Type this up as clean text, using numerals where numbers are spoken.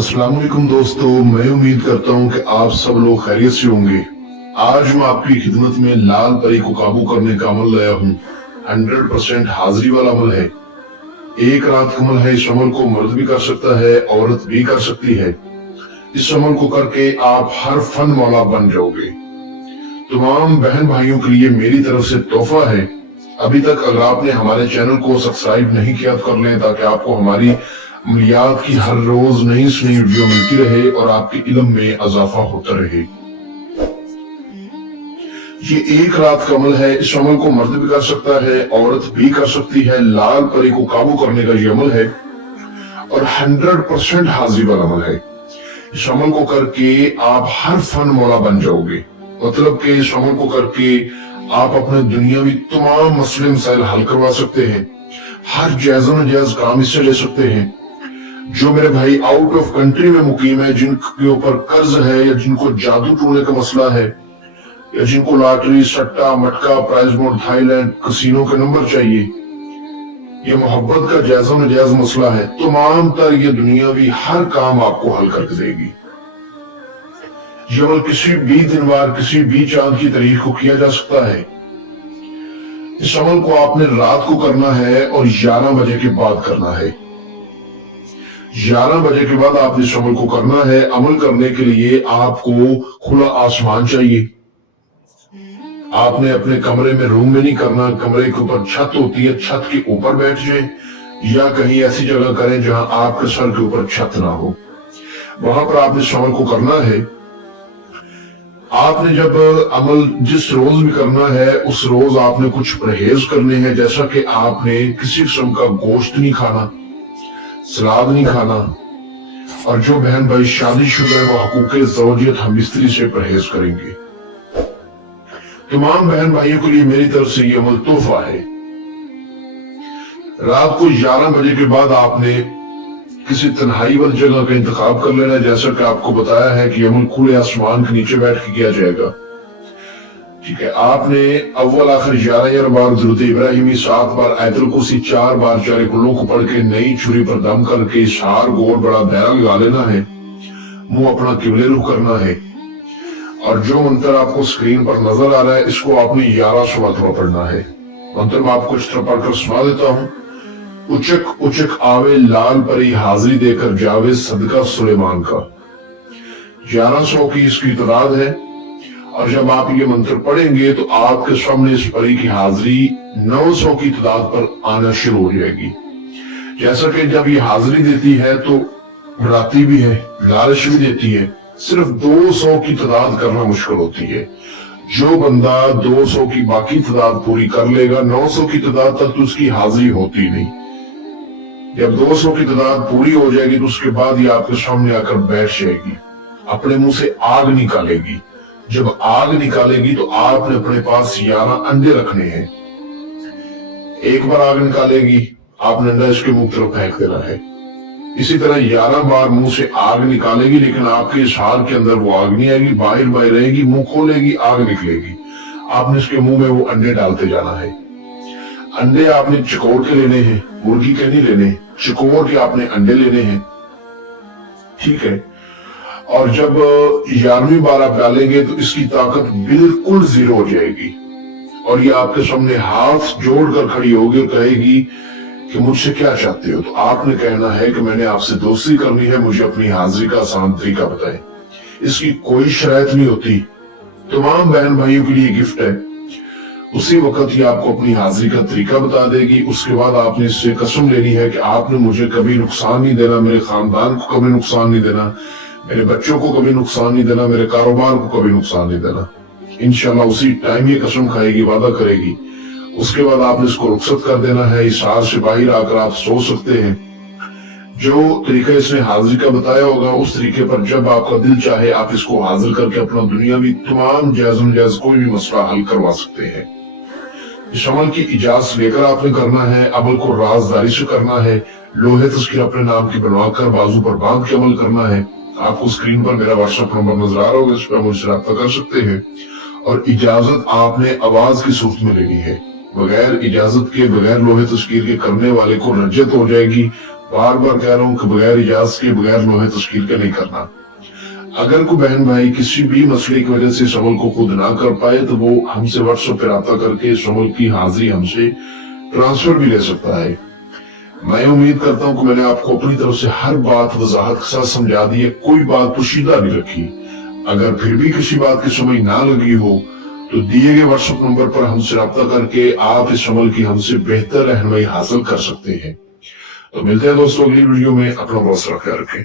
अस्सलाम वालेकुम दोस्तों, मैं उम्मीद करता हूं कि आप सब लोग खैरियत से होंगे। आज मैं आपकी खिदमत में लाल परी को काबू करने का अमल लाया हूं। 100% हाजिरी वाला अमल है। एक रात का अमल है। इस अमल को मर्द भी कर सकता है, औरत भी कर सकती है। इस अमल को करके आप हर फन मौला बन जाओगे। तमाम बहन भाइयों के लिए मेरी तरफ से तोहफा है। अभी तक अगर आपने हमारे चैनल को सब्सक्राइब नहीं किया तो कर लें, ताकि आपको हमारी अमलियात की हर रोज नई से नई वीडियो मिलती रहे और आपके इल्म में इजाफा होता रहे। ये एक रात का अमल है। इस अमल को मर्द भी कर सकता है, औरत भी कर सकती है। लाल परी को काबू करने का ये अमल है और 100% हाजिरी वाला अमल है। इस अमल को करके आप हर फन मौला बन जाओगे। मतलब कि इस अमल को करके आप अपने दुनियावी तमाम मसले मसाइल हल करवा सकते हैं। हर जायज नाजायज काम इससे ले सकते हैं। जो मेरे भाई आउट ऑफ कंट्री में मुकीम है, जिनके ऊपर कर्ज है या जिनको जादू टोने का मसला है या जिनको लॉटरी, सट्टा, मटका, प्राइज बोर्ड, थाईलैंड, कसीनो के नंबर चाहिए, ये मोहब्बत का जायज नाजायज मसला है, तमाम तर ये दुनियावी हर काम आपको हल करके देगी। ये अमल किसी भी दिन वार, किसी भी चांद की तारीख को किया जा सकता है। इस अमल को आपने रात को करना है और 11 बजे के बाद करना है। 11 बजे के बाद आपने इस अमल को करना है। अमल करने के लिए आपको खुला आसमान चाहिए। आपने अपने कमरे में, रूम में नहीं करना। कमरे के ऊपर छत होती है, छत के ऊपर बैठ जाए या कहीं ऐसी जगह करें जहां आपके सर के ऊपर छत ना हो। वहां पर आपने इस अमल को करना है। आपने जब अमल जिस रोज भी करना है, उस रोज आपने कुछ परहेज करने हैं। जैसा कि आपने किसी किस्म का गोश्त नहीं खाना, सलाद नहीं खाना, और जो बहन भाई शादीशुदा है वो हकूक़े ज़ौजियत हम स्त्री से परहेज करेंगे। तमाम बहन भाइयों के लिए मेरी तरफ से ये अमल तोहफा है। रात को 11 बजे के बाद आपने किसी तन्हाई वाली जगह का इंतखाब कर लेना है। जैसा कि आपको बताया है कि अमल खुले आसमान के नीचे बैठ के किया जाएगा। ठीक है, आपने अव्वल आखिर 11 बार दुरूद इब्राहिमी, 7 बार आयतुल कुर्सी, 4 बार चारे कुल्लों को पढ़ के नई छुरी पर दम करके इशार गोल बड़ा दायरा लगा लेना है। मुंह अपना किबले रुख करना है और जो मंत्र आपको स्क्रीन पर नजर आ रहा है, इसको आपने 11 मरतबा पढ़ना है। मंत्र मैं आपको इस तरह पढ़कर सुना देता हूँ। उचक उचक आवे लाल परी, हाजिरी देकर जावे सदका सुलेमान का। 1100 की इसकी तादाद है और जब आप ये मंत्र पढ़ेंगे तो आपके सामने इस परी की हाजिरी 900 की तादाद पर आना शुरू हो जाएगी। जैसा कि जब ये हाजिरी देती है तो डराती भी है, लालच भी देती है। सिर्फ 200 की तादाद करना मुश्किल होती है। जो बंदा 200 की बाकी तादाद पूरी कर लेगा, 900 की तादाद तक तो उसकी हाजिरी होती नहीं। जब 200 की तादाद पूरी हो जाएगी तो उसके बाद ये आपके सामने आकर बैठ जाएगी, अपने मुंह से आग निकालेगी। जब आग निकालेगी तो आपने अपने पास 11 अंडे रखने हैं। एक बार आग निकालेगी, आपने अंडा इसके मुंह तरफ फेंक देना है। इसी तरह 11 बार मुंह से आग निकालेगी, लेकिन आपके इशार के अंदर वो आग नहीं आएगी, बाहर बाहर रहेगी। मुंह खोलेगी, आग निकलेगी। आपने इसके मुंह में वो अंडे डालते जाना है। अंडे आपने चिकोड़ के लेने हैं, मुर्गी के नहीं लेने, चिकोड़ के आपने अंडे लेने हैं। ठीक है, और जब 11वीं बार आप डालेंगे तो इसकी ताकत बिल्कुल जीरो हो जाएगी और ये आपके सामने हाथ जोड़कर खड़ी होगी और कहेगी कि मुझसे क्या चाहते हो। तो आपने कहना है कि मैंने आपसे दोस्ती करनी है, मुझे अपनी हाजिरी का आसान तरीका बताएं। इसकी कोई शर्त नहीं होती। तमाम बहन भाइयों के लिए गिफ्ट है। उसी वक्त ही आपको अपनी हाजिरी का तरीका बता देगी। उसके बाद आपने इससे कसम लेनी है कि आपने मुझे कभी नुकसान नहीं देना, मेरे खानदान को कभी नुकसान नहीं देना, मेरे बच्चों को कभी नुकसान नहीं देना, मेरे कारोबार को कभी नुकसान नहीं देना। इंशाल्लाह उसी टाइम ये कसम खाएगी, वादा करेगी। उसके बाद आपने इसको रुखसत कर देना है। इशार से बाहर आकर आप सो सकते हैं। जो तरीका इसने हाजिरी का बताया होगा, उस तरीके पर जब आपका दिल चाहे आप इसको हाजिर करके अपना दुनियावी तमाम जायज नाजायज कोई भी मसला हल करवा सकते हैं। इस अमल की इजाजत लेकर आपने करना है। अमल को राजदारी से करना है। लोहे तस्कीर अपने नाम की बनवाकर बाजू पर बांध के अमल करना है। आपको स्क्रीन पर मेरा व्हाट्सएप नंबर नजर आ रहा होगा, इस पर मुझसे रब्ता कर सकते हैं। और इजाजत आपने आवाज की सूरत में लेनी है। बगैर इजाजत के, बगैर लोहे तस्कीर के करने वाले को रज्जत हो जाएगी, बार बार कह रहा हूं कि बगैर इजाजत के, बगैर लोहे तस्कीर के नहीं करना। अगर कोई बहन भाई किसी भी मसले की वजह से इस अमल को खुद ना कर पाए तो वो हमसे व्हाट्सएप पे रब्ता करके इस अमल की हाजिरी हमसे ट्रांसफर भी ले सकता है। मैं उम्मीद करता हूं कि मैंने आपको अपनी तरफ से हर बात वजाहत के साथ समझा दी है, कोई बात पोशीदा नहीं रखी। अगर फिर भी किसी बात की समझ ना लगी हो तो दिए गए व्हाट्सएप नंबर पर हमसे रब्ता करके आप इस अमल की हमसे बेहतर रहनुमाई हासिल कर सकते हैं। तो मिलते हैं दोस्तों अगली वीडियो में, अपना बहुत सारा ख्याल रखें।